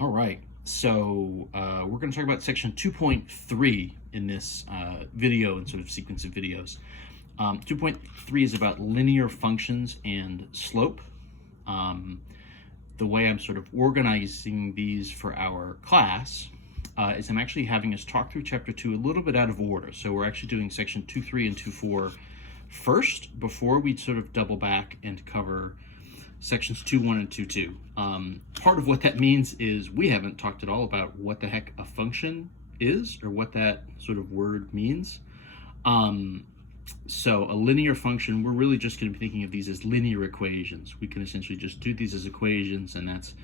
All right, so we're going to talk about section 2.3 in this video and sort of sequence of videos. 2.3 is about linear functions and slope. The way I'm sort of organizing these for our class is I'm actually having us talk through chapter 2 a little bit out of order. So we're actually doing section 2.3 and 2.4 first before we sort of double back and cover sections 2.1 and 2.2. Part of what that means is we haven't talked at all about what the heck a function is or what that sort of word means. So a linear function, we're really just going to be thinking of these as linear equations. We can essentially just do these as equations, and that's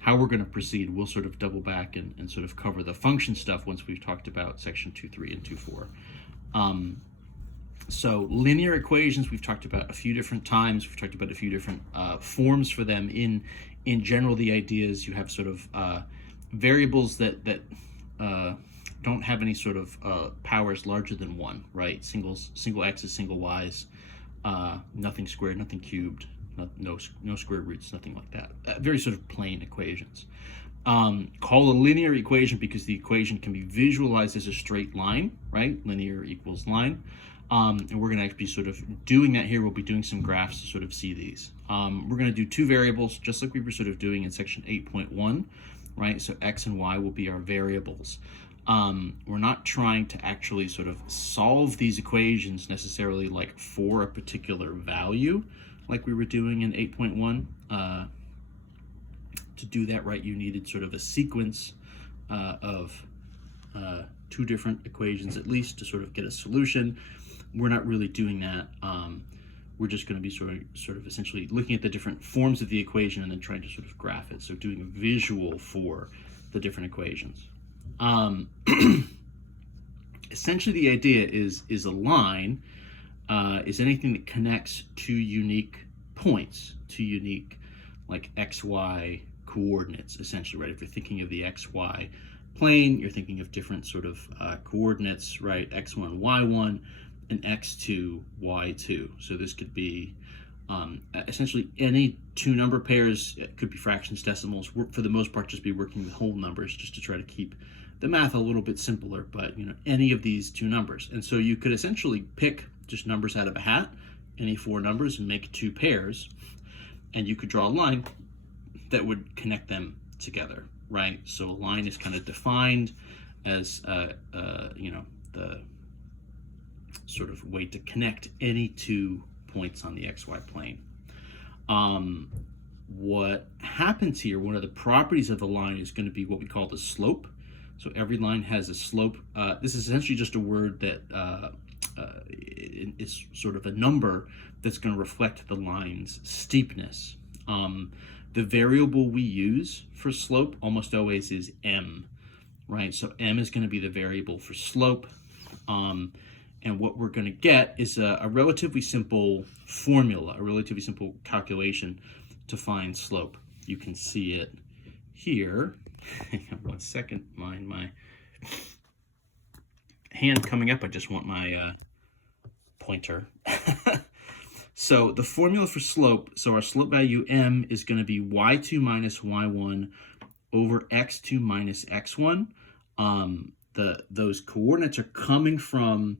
how we're going to proceed. We'll sort of double back and sort of cover the function stuff once we've talked about section 2.3 and 2.4. So linear equations, we've talked about a few different times. We've talked about a few different forms for them. In general, the idea is you have sort of variables that don't have any sort of powers larger than one, right? Single x's, single y's, nothing squared, nothing cubed, no square roots, nothing like that. Very sort of plain equations. Call a linear equation because the equation can be visualized as a straight line, right? Linear equals line. And we're going to actually be sort of doing that here. We'll be doing some graphs to sort of see these. We're going to do two variables, just like we were sort of doing in section 8.1, right? So x and y will be our variables. We're not trying to actually sort of solve these equations necessarily like for a particular value, like we were doing in 8.1. To do that right, you needed sort of a sequence of two different equations at least to sort of get a solution. We're not really doing that. We're just going to be sort of essentially looking at the different forms of the equation and then trying to sort of graph it. So doing a visual for the different equations. Essentially, the idea is a line is anything that connects two unique points, two unique like xy coordinates, essentially, right? If you're thinking of the xy plane, you're thinking of different sort of coordinates, right? x1, y1, and x2, y2. So this could be essentially any two number pairs. It could be fractions, decimals. We're, for the most part, just be working with whole numbers just to try to keep the math a little bit simpler, but any of these two numbers. And so you could essentially pick just numbers out of a hat, any four numbers, and make two pairs, and you could draw a line that would connect them together, right? So a line is kind of defined as the sort of way to connect any two points on the xy plane. What happens here, one of the properties of the line is going to be what we call the slope. So every line has a slope. This is essentially just a word that is sort of a number that's going to reflect the line's steepness. The variable we use for slope almost always is m, right? So m is going to be the variable for slope. And what we're going to get is a relatively simple formula, a relatively simple calculation to find slope. You can see it here. Hang on 1 second. Mind my hand coming up. I just want my pointer. So the formula for slope, so our slope value m is going to be y2 minus y1 over x2 minus x1. Those coordinates are coming from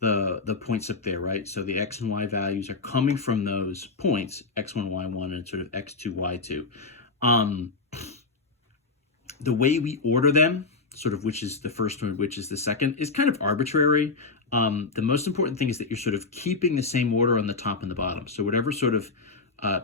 the points up there, right? So the x and y values are coming from those points, x1, y1, and sort of x2, y2. The way we order them, sort of which is the first one, which is the second, is kind of arbitrary. The most important thing is that you're sort of keeping the same order on the top and the bottom. So whatever sort of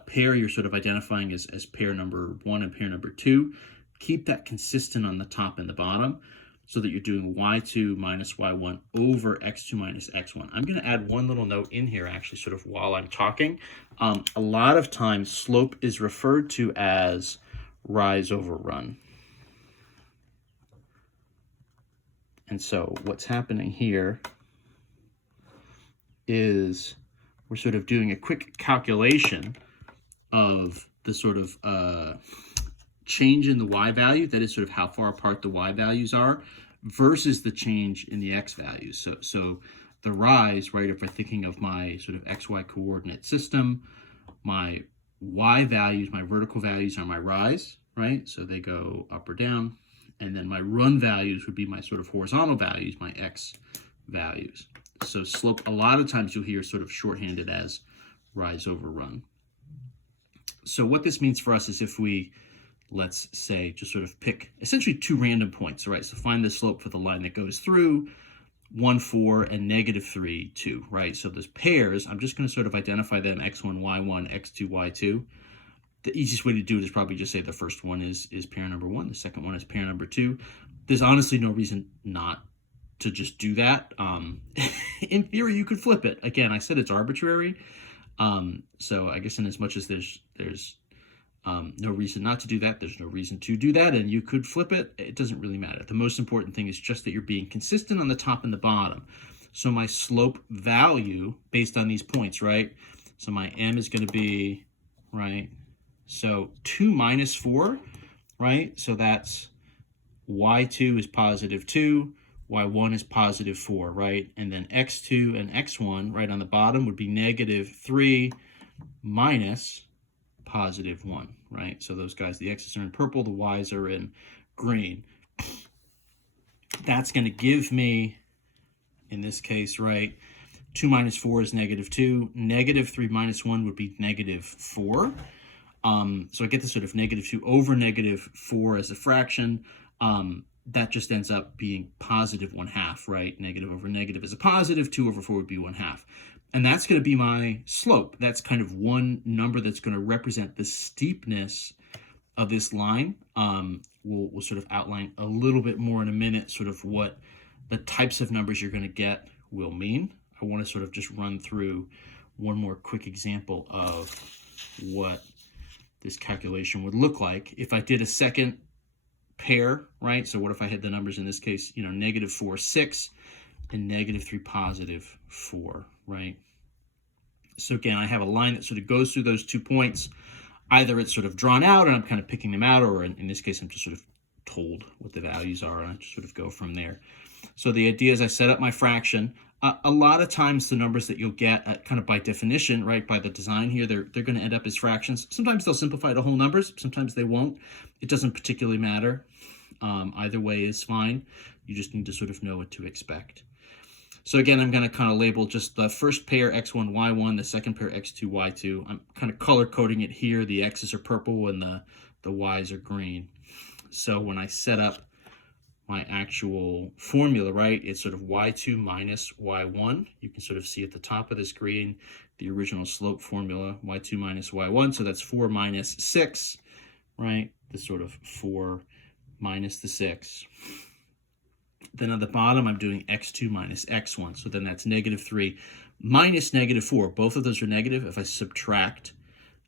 pair you're sort of identifying as pair number 1 and pair number 2, keep that consistent on the top and the bottom so that you're doing y2 minus y1 over x2 minus x1. I'm going to add one little note in here actually sort of while I'm talking. A lot of times slope is referred to as rise over run. And so what's happening here is we're sort of doing a quick calculation of the sort of change in the y value, that is sort of how far apart the y values are, versus the change in the x values. So the rise, right, if we're thinking of my sort of xy coordinate system, my y values, my vertical values are my rise, right? So they go up or down. And then my run values would be my sort of horizontal values, my x values. So slope, a lot of times you'll hear sort of shorthanded as rise over run. So what this means for us is if we, let's say, just sort of pick essentially two random points, right? So find the slope for the line that goes through 1, 4, and negative 3, 2, right? So those pairs, I'm just going to sort of identify them, x1, y1, x2, y2. The easiest way to do it is probably just say the first one is pair number 1, the second one is pair number 2. There's honestly no reason not to just do that. In theory, you could flip it. Again, I said it's arbitrary. So I guess in as much as there's no reason not to do that, there's no reason to do that, and you could flip it. It doesn't really matter. The most important thing is just that you're being consistent on the top and the bottom. So my slope value based on these points, right? So my m is going to be, right? So 2 minus 4, right? So that's y2 is positive 2, y1 is positive 4, right? And then x2 and x1, right on the bottom, would be negative 3 minus positive 1, right? So those guys, the x's are in purple, the y's are in green. That's going to give me, in this case, right, 2 minus 4 is negative 2. Negative 3 minus 1 would be negative 4. So I get this sort of negative 2 over negative 4 as a fraction. That just ends up being positive 1/2, right? Negative over negative is a positive. 2 over 4 would be 1/2. And that's going to be my slope. That's kind of one number that's going to represent the steepness of this line. We'll sort of outline a little bit more in a minute, sort of what the types of numbers you're going to get will mean. I want to sort of just run through one more quick example of what this calculation would look like if I did a second pair, right? So what if I had the numbers in this case, negative 4, 6, and negative 3, positive 4, right? So again, I have a line that sort of goes through those 2 points. Either it's sort of drawn out and I'm kind of picking them out, or in this case, I'm just sort of told what the values are and I just sort of go from there. So the idea is I set up my fraction. A lot of times the numbers that you'll get kind of by definition, right, by the design here, they're going to end up as fractions. Sometimes they'll simplify to whole numbers. Sometimes they won't. It doesn't particularly matter. Either way is fine. You just need to sort of know what to expect. So again, I'm going to kind of label just the first pair x1, y1, the second pair x2, y2. I'm kind of color coding it here. The x's are purple and the y's are green. So when I set up my actual formula, right, it's sort of y2 minus y1. You can sort of see at the top of the screen the original slope formula, y2 minus y1. So that's 4 minus 6, right? This sort of 4 minus the 6. Then at the bottom, I'm doing x2 minus x1. So then that's negative 3 minus negative 4. Both of those are negative. If I subtract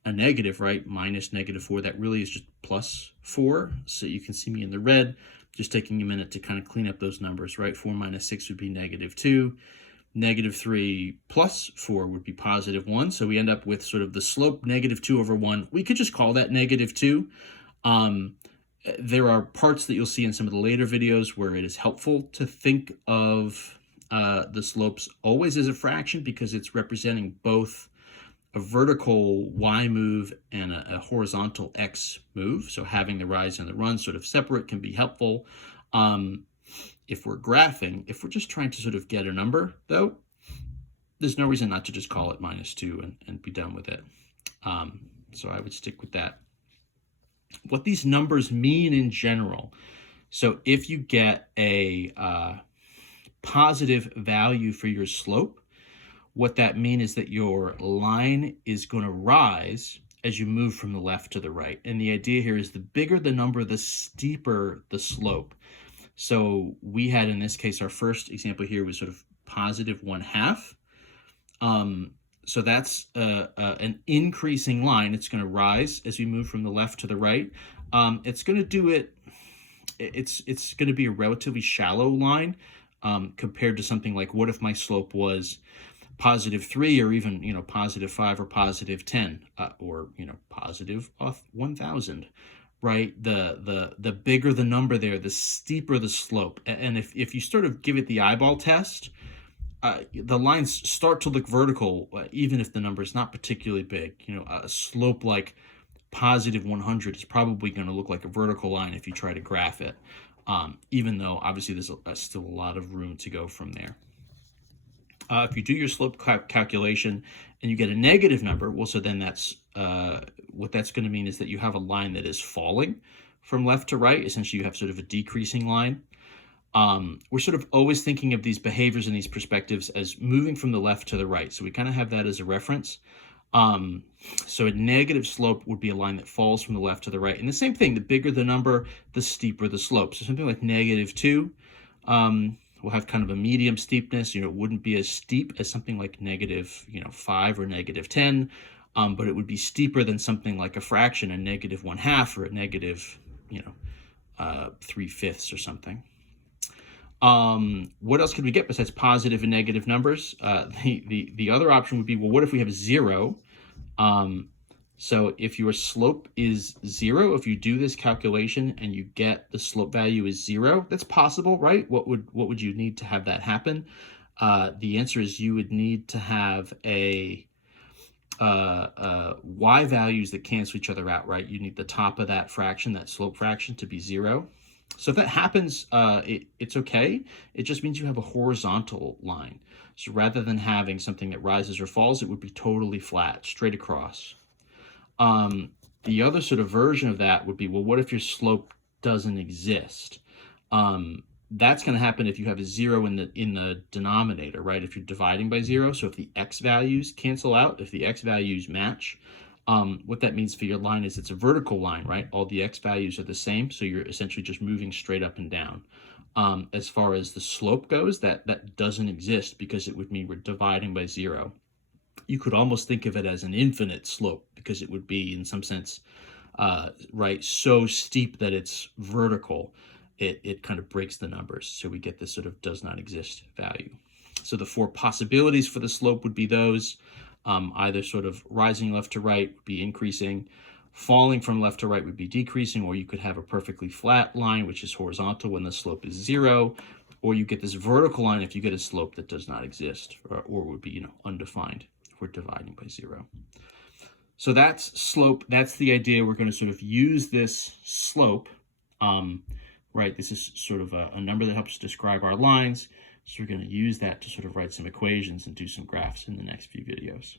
a negative, right, minus negative 4, that really is just plus 4. So you can see me in the red, just taking a minute to kind of clean up those numbers, right? 4 minus 6 would be negative 2. Negative 3 plus 4 would be positive 1. So we end up with sort of the slope negative 2 over 1. We could just call that negative 2. There are parts that you'll see in some of the later videos where it is helpful to think of the slopes always as a fraction because it's representing both a vertical y move and a horizontal x move. So having the rise and the run sort of separate can be helpful. If we're graphing, if we're just trying to sort of get a number, though, there's no reason not to just call it -2 and be done with it. So I would stick with that. What these numbers mean in general. So if you get a positive value for your slope, what that means is that your line is going to rise as you move from the left to the right. And the idea here is the bigger the number, the steeper the slope. So we had, in this case, our first example here was sort of positive 1/2. So that's an increasing line. It's going to rise as we move from the left to the right. It's going to do it. It's going to be a relatively shallow line compared to something like, what if my slope was +3 or even +5 or +10 or positive 1,000, right? The bigger the number there, the steeper the slope. And if you sort of give it the eyeball test, the lines start to look vertical, even if the number is not particularly big. A slope like positive 100 is probably going to look like a vertical line if you try to graph it, even though obviously there's still a lot of room to go from there. If you do your slope calculation and you get a negative number, well, so then that's what that's going to mean is that you have a line that is falling from left to right. Essentially, you have sort of a decreasing line. We're sort of always thinking of these behaviors and these perspectives as moving from the left to the right. So we kind of have that as a reference. So a negative slope would be a line that falls from the left to the right. And the same thing, the bigger the number, the steeper the slope. So something like -2 will have kind of a medium steepness. It wouldn't be as steep as something like -5 or -10, but it would be steeper than something like a fraction, a -1/2 or a negative, 3/5 or something. What else could we get besides positive and negative numbers? The other option would be, well, what if we have 0? So if your slope is 0, if you do this calculation and you get the slope value is 0, that's possible, right? What would you need to have that happen? The answer is you would need to have a y values that cancel each other out, right? You need the top of that fraction, that slope fraction, to be 0. So if that happens, it's okay. It just means you have a horizontal line. So rather than having something that rises or falls, it would be totally flat, straight across. The other sort of version of that would be, well, what if your slope doesn't exist? That's going to happen if you have a 0 in the denominator, right? If you're dividing by 0, so if the x values cancel out, if the x values match, what that means for your line is it's a vertical line, right? All the x values are the same, so you're essentially just moving straight up and down. As far as the slope goes, that doesn't exist because it would mean we're dividing by 0. You could almost think of it as an infinite slope because it would be, in some sense, right, so steep that it's vertical. It kind of breaks the numbers, so we get this sort of does not exist value. So the 4 possibilities for the slope would be those. Either sort of rising left to right would be increasing, falling from left to right would be decreasing, or you could have a perfectly flat line, which is horizontal when the slope is 0, or you get this vertical line if you get a slope that does not exist, or would be, undefined if we're dividing by 0. So that's slope. That's the idea. We're going to sort of use this slope, right? This is sort of a number that helps describe our lines. So we're going to use that to sort of write some equations and do some graphs in the next few videos.